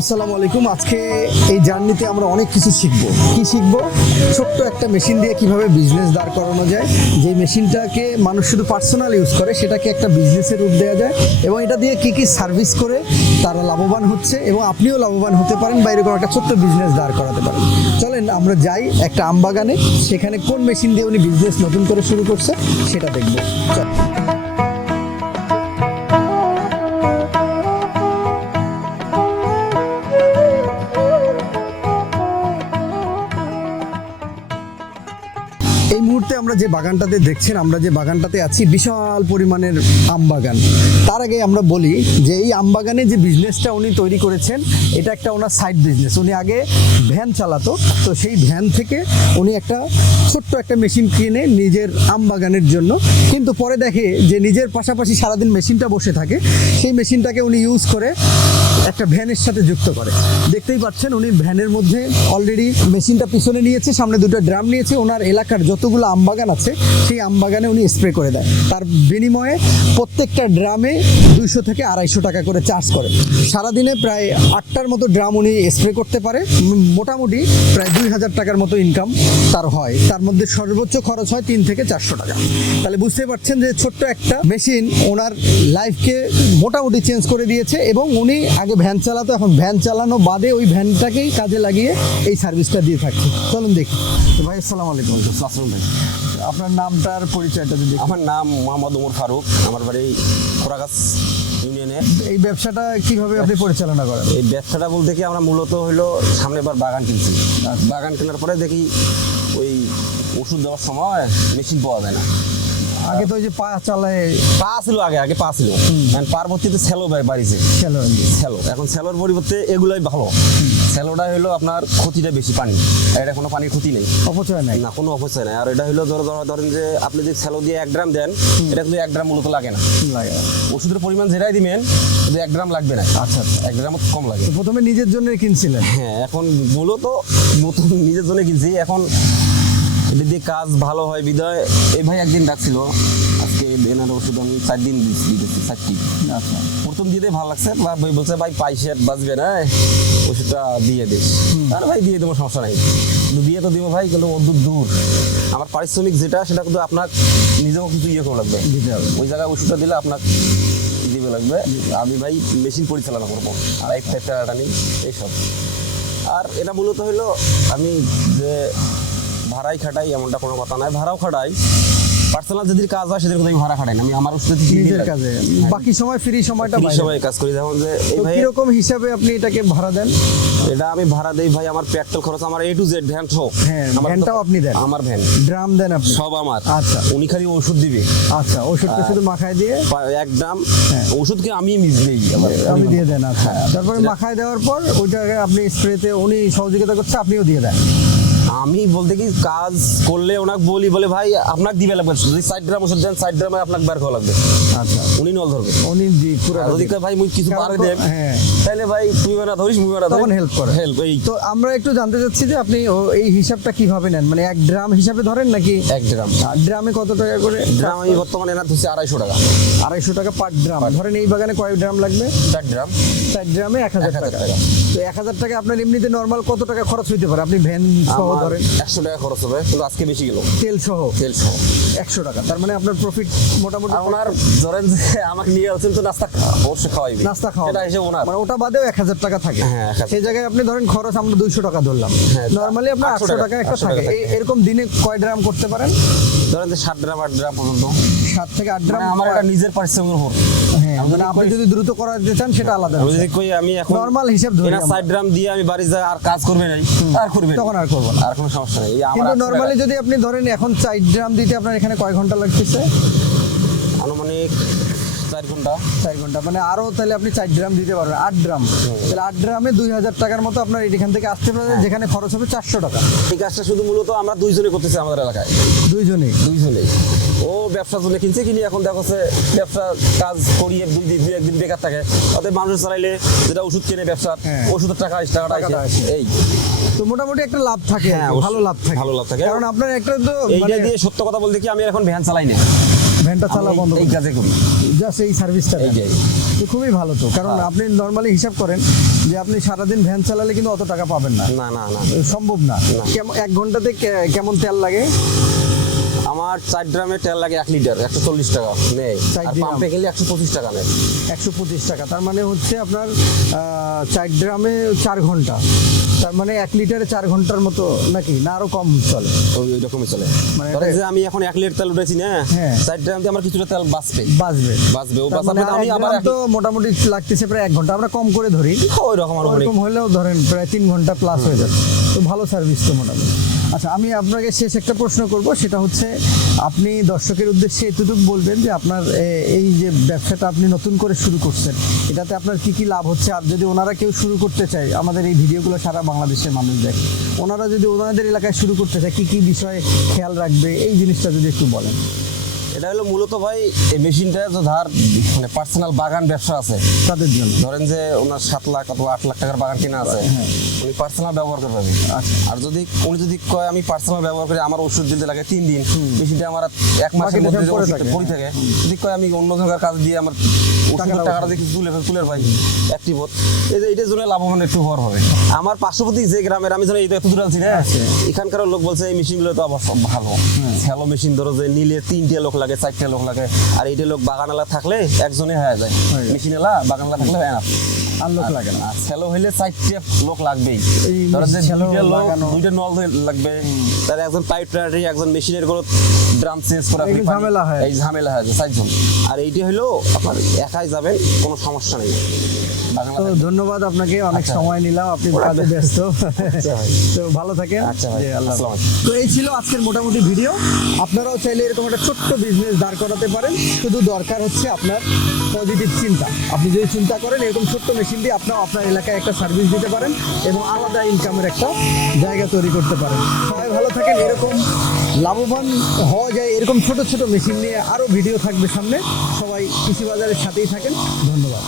আসসালামু আলাইকুম। আজকে এই জার্নিতে আমরা অনেক কিছু শিখব। কি শিখব? ছোট্ট একটা মেশিন দিয়ে কীভাবে বিজনেস দাঁড় করানো যায়। যে মেশিনটাকে মানুষ শুধু পার্সোনাল ইউজ করে, সেটাকে একটা বিজনেসের রূপ দেওয়া যায় এবং এটা দিয়ে কি কি সার্ভিস করে তারা লাভবান হচ্ছে এবং আপনিও লাভবান হতে পারেন বা এরকম একটা ছোট্ট বিজনেস দাঁড় করাতে পারেন। চলেন আমরা যাই একটা আম বাগানে। সেখানে কোন মেশিন দিয়ে উনি বিজনেস নতুন করে শুরু করছে, সেটা দেখব। চল। যে বাগানটাতে দেখছেন, আমরা যে বাগানটাতে আছি, বিশাল পরিমাণের আম বাগান। তার আগে আমরা বলি যে এই আম বাগানে যে বিজনেসটা উনি তৈরি করেছেন, এটা একটা ওনার সাইড বিজনেস উনি আগে ভ্যান চালাতো, তো সেই ভ্যান থেকে উনি একটা ছোট্ট একটা মেশিন কিনে নিজের আম বাগানের জন্য। কিন্তু পরে দেখে যে নিজের পাশাপাশি সারাদিন মেশিনটা বসে থাকে, সেই মেশিনটাকে উনি ইউজ করে একটা ভ্যানের সাথে যুক্ত করে। দেখতেই পাচ্ছেন, উনি ভ্যানের মধ্যে অলরেডি মেশিনটা পিছনে নিয়েছে, সামনে দুটো ড্রাম নিয়েছে। ওনার এলাকার যতগুলো আম বাগান আছে, সেই আম বাগানে উনি স্প্রে করে দেয়। তার বিনিময়ে প্রত্যেকটা ড্রামে দুইশো থেকে আড়াইশো টাকা করে চার্জ করে। সারাদিনে প্রায় আটটার মতো ড্রাম উনি স্প্রে করতে পারে। মোটামুটি প্রায় দুই হাজার টাকার মতো ইনকাম তার হয়। তার মধ্যে সর্বোচ্চ খরচ হয় তিন থেকে চারশো টাকা। তাহলে বুঝতে পারছেন যে ছোট্ট একটা মেশিন ওনার লাইফকে মোটামুটি চেঞ্জ করে দিয়েছে এবং উনি আগে ভ্যান চালাতো এখন ভ্যান চালানো বাদে ওই ভ্যানটাকেই কাজে লাগিয়ে এই সার্ভিসটা দিয়ে থাকছে। চলুন দেখি। তো ভাই আসসালামু আলাইকুম। আসসালাম ভাই আপনার নামটার পরিচয়টা যদি আমার নাম মোহাম্মদ উমর ফারুক। আমার বাড়ি খোরাগাছ ইউনিয়নে। এই ব্যবসাটা কীভাবে আপনি পরিচালনা করেন? এই ব্যবসাটা বলতে কি আমরা মূলত হলো সামনে বার বাগান কিনছি। বাগান কেনার পরে দেখি ওই ওষুধ দেওয়ার সময় মেশিন পাওয়া যায় না। আগে তো ওই যে পা চালায় পা ছিল আগে আগে পা ছিল। এখন পরবর্তীতে সেলো বাড়িছে। খেলো সেলো এখন সেলোর পরিবর্তে এগুলোই ভালো। সেলোটা হলো আপনার ক্ষতিটা বেশি পানি। এটা কোনো পানির ক্ষতি নেই। অপচয় নাই। না কোনো অবস্থা নাই। আর এটা হলো ধরো ধরো ধরেন যে আপনি যদি সেলো দিয়ে এক গ্রাম দেন এটা কিন্তু এক গ্রাম মূলত লাগে না। লাগে ওষুধের পরিমাণ যেটাই দিবেন কিন্তু এক গ্রাম লাগবে না। আচ্ছা এক গ্রাম কম লাগে। প্রথমে নিজের জন্য কিনছিলেন? হ্যাঁ এখন মূলত নতুন নিজের জন্য কিনছি। এখন এটা দিয়ে কাজ ভালো হয় বিদায়। এই ভাই একদিন ডাকছিল আজকে এনার ওষুধ আমি চার দিন দিতেছি চারটি। আচ্ছা। প্রথম দিতে ভালো লাগছে বা ভাই বলছে ভাই পাইছে বাঁচবে না ওষুধটা দিয়ে দিস। আর ভাই দিয়ে দেবো সমস্যা নাই। কিন্তু দিয়ে তো দিব ভাই কিন্তু অদূর দূর। আমার পারিশ্রমিক যেটা সেটা কিন্তু আপনার নিজেও কিছু ইয়ে করা লাগবে। দিতে হবে। ওই জায়গায় ওষুধটা দিলে আপনার দিবে লাগবে। আমি ভাই মেশিন পরিচালনা করব আর এক ফাইভ টাকাটা নেই এইসব। আর এটা মূলত হলো আমি যে ভাড়াই খাটাই এমনটা কোনো কথা নাই। ভাড়াও খাটাই। পার্সোনাল যদি কাজ হয় সেদিন আমি ভাড়া খাটাই না। আমি আমার ওষুধে নিজের কাজে। বাকি সময় ফ্রি সময়টা ফ্রি সময় কাজ করি। যেমন যে এই হিসাবে আপনি এটাকে ভাড়া দেন? এটা আমি ভাড়া দেই ভাই আমার পেট্রোল খরচ আমার এ টু জেড ভ্যান সহ হ্যাঁ, আমার ভ্যানটাও আপনি দেন? আমার ভ্যান ড্রাম দেন আপনি। সব আমার। আচ্ছা। উনি খালি ওষুধ দিবে। আচ্ছা ওষুধটা শুধু মাখায় দিয়ে? এক গ্রাম হ্যাঁ। ওষুধ কি আমি দিই? আমার আমি দিয়ে দেন আচ্ছা। হ্যাঁ, তারপরে মাখায় দেওয়ার পর ওইটাকে আপনি স্প্রেতে উনি সহযোগিতা করছে আপনিও দিয়ে দেন। আমি বলতে কি কাজ করলে ওনাকে বলি বলে ভাই আপনার দিবে লাগবে। যদি ষাট গ্রাম ওষুধ দেন ষাট ড্রামে আপনাকে বের করা লাগবে। আচ্ছা। উনি নল ধরবে। উনি জি পুরো যদি ভাই মুই কিছু পারে দেন হ্যাঁ। তাহলে ভাই তুই না ধরিস মুই না তখন help করে। হেল্প এই। তো আমরা একটু জানতে চাচ্ছি যে আপনি এই হিসাবটা কীভাবে নেন? মানে এক ড্রাম হিসাবে ধরেন নাকি? এক ড্রাম। আর ড্রামে কত টাকা করে? গ্রাম আমি বর্তমানে এনার ধরছি আড়াইশো টাকা। আড়াইশো টাকা পার ড্রাম। ধরেন এই বাগানে কয় ড্রাম লাগবে? চার ড্রাম। চার ড্রামে এক হাজার 1000 টাকা। তো এক হাজার টাকা আপনার এমনিতে নর্মাল কত টাকা খরচ হইতে পারে? আপনি ভ্যান সহ ধরেন একশো টাকা খরচ হবে কিন্তু আজকে বেশি গেল। তেল সহ? তেল সহ। একশো টাকা। তার মানে আপনার প্রফিট মোটামুটি ওনার ধরেন যে আমাকে নিয়ে আসছেন তো নাস্তা অবশ্যই খাওয়াই নাস্তা খাওয়া এটা হিসেবে ওনার। মানে ওটা বাদেও এক হাজার টাকা থাকে। হ্যাঁ, সেই জায়গায় আপনি ধরেন খরচ আমরা দুইশো টাকা ধরলাম। হ্যাঁ, নর্মালি আপনার আটশো টাকা একটা থাকে। এই- এরকম দিনে কয় ড্রাম করতে পারেন? ধরেন যে সাত গ্রাম আট গ্রাম পর্যন্ত। সাত থেকে আট ড্রাম মানে আমার একটা নিজের পারিশ্রমিকের উপর হ্যাঁ মানে আপনি যদি দ্রুত করাতে চান সেটা আলাদা আমি যদি কই আমি এখন নরমাল হিসাব ধরি না আমরা। সাইড গ্রাম দিয়ে আমি বাড়ি যাই আর কাজ করবে নাই আর করবে তখন আর করব না। আর কোনো সমস্যা নেই কিন্তু নরমালি যদি আপনি ধরেন এখন চার ড্রাম দিতে আপনার এখানে কয় ঘণ্টা লাগতেছে? আনুমানিক চার ঘণ্টা। চার ঘণ্টা। মানে আরও তাহলে আপনি চার ড্রাম দিতে পারবেন আট ড্রাম। তাহলে আট ড্রামে দুই হাজার টাকার মতো আপনার এখান থেকে আসতে পারে হ্যাঁ। যেখানে খরচ হবে চারশো টাকা। এই কাজটা শুধু মূলত আমরা দুইজনে করতেছি আমাদের এলাকায়। দুইজনেই দুইজনেই ও ব্যবসার জন্য কিনছে কিনি এখন দেখো ব্যবসা কাজ করিয়ে দুই দিন দুই একদিন বেকার থাকে। অতএব মানুষ চালাইলে যেটা ওষুধ কিনে ব্যবসার হ্যাঁ। ওষুধের টাকা টাকাটা। এই। তো মোটামুটি একটা লাভ থাকে হ্যাঁ, ভালো লাভ থাকে। ভালো লাভ থাকে। কারণ আপনার একটা তো এইটা মানে দিয়ে সত্য কথা বলতে কি আমি এখন ভ্যান চালাই না। ভ্যানটা চালা বন্ধ এই কাজে করি। জাস্ট এই সার্ভিসটা। তো খুবই ভালো তো। কারণ হ্যাঁ। আপনি নর্মালি হিসাব করেন যে আপনি সারাদিন ভ্যান চালালে কিন্তু অত টাকা পাবেন না। না না না। সম্ভব না। কেমন এক ঘন্টাতে কেমন তেল লাগে? আমার চার ড্রামে তেল লাগে এক লিটার একশো চল্লিশ টাকা নেই আর পাম্পে গেলে একশো পঁচিশ টাকা নেয়। একশো পঁচিশ টাকা। তার মানে হচ্ছে আপনার চার ড্রামে চার ঘণ্টা। তার মানে এক লিটারে চার ঘণ্টার মতো নাকি? না আরও কম চলে। ওই রকমই চলে। মানে ধরেন যে আমি এখন এক লিটার তেল উঠেছি না? হ্যাঁ। ড্রাম আমার কিছুটা তেল বাঁচবে। বাঁচবে। বাঁচবে ও তার মানে বাঁচাবে আমি আবার তো মোটামুটি লাগতেছে প্রায় এক ঘণ্টা। আমরা কম করে ধরি। ওই রকম আর ওরকম হলেও ধরেন প্রায় তিন ঘণ্টা প্লাস হয়ে যাবে। তো ভালো সার্ভিস তো মোটামুটি। আচ্ছা আমি আপনাকে শেষ একটা প্রশ্ন করব। সেটা হচ্ছে, আপনি দর্শকের উদ্দেশ্যে এতটুকু বলবেন যে আপনার এই যে ব্যবসাটা আপনি নতুন করে শুরু করছেন, এটাতে আপনার কি কি লাভ হচ্ছে? আর যদি ওনারা কেউ শুরু করতে চায়, আমাদের এই ভিডিওগুলো সারা বাংলাদেশের মানুষ দেখে, ওনারা যদি ওনাদের এলাকায় শুরু করতে চায়, কি কি বিষয়ে খেয়াল রাখবে? এই জিনিসটা যদি একটু বলেন। এটা হলো মূলত ভাই এই মেশিনটা যে ধার মানে পার্সোনাল বাগান ব্যবসা আছে। তাদের জন্য। ধরেন যে ওনার সাত লাখ অথবা আট লাখ টাকার বাগান কিনা আছে হ্যাঁ। উনি পার্সোনাল ব্যবহার করবে আচ্ছা। আর যদি উনি যদি কয় আমি পার্সোনাল ব্যবহার করি আমার ওষুধ দিতে লাগে তিন দিন মেশিনটা আমার এক মাসের মধ্যে পড়ে থাকে। যদি কয় আমি অন্য জায়গার কাজ দিয়ে আমার ওষুধের টাকাটা দিয়ে তুলে তুলে পাই অ্যাক্টিভ হত এই যে এটার জন্য লাভবান একটু হওয়ার হবে। আমার পার্শ্ববর্তী যে গ্রামের আমি ধরো এই তো এত দূর আছি না আচ্ছা। এখানকার লোক বলছে এই মেশিনগুলো তো আবার ভালো। শ্যালো মেশিন ধরো যে নিলে তিনটে লোক লাগে চারটে লোক লাগে। আর এইটা লোক বাগানালা থাকলে একজনে হয়ে যায়। মেশিনালা বাগানালা থাকলে হয় না। আর লোক লাগে না। শ্যালো হইলে চারটে লোক লাগবেই। ধরো যে দুইটা লোক দুইটা নল লাগবে। তার একজন পাইপ একজন মেশিনেরগুলো ড্রাম চেঞ্জ করা ঝামেলা হয়। এই ঝামেলা হয় চারজন আর এইটি আপনার একাই যাবেন কোনো সমস্যা নেই। তো ধন্যবাদ আপনাকে অনেক আচ্ছা। সময় নিলাম আপনি কাজে ব্যস্ত। আচ্ছা তো ভালো থাকেন। আচ্ছা। তো এই ছিল আজকের মোটামুটি ভিডিও। আপনারাও চাইলে এরকম একটা ছোট্ট বিজনেস দাঁড় করাতে পারেন, শুধু দরকার হচ্ছে আপনার পজিটিভ চিন্তা। আপনি যদি চিন্তা করেন, এরকম ছোট্ট মেশিন দিয়ে আপনার আপনার এলাকায় একটা সার্ভিস দিতে পারেন এবং আলাদা ইনকামের একটা জায়গা তৈরি করতে পারেন। সবাই ভালো থাকেন, এরকম লাভবান হওয়া যায়, এরকম ছোট ছোট মেশিন নিয়ে আরও ভিডিও থাকবে সামনে। সবাই কৃষি বাজারের সাথেই থাকেন। ধন্যবাদ।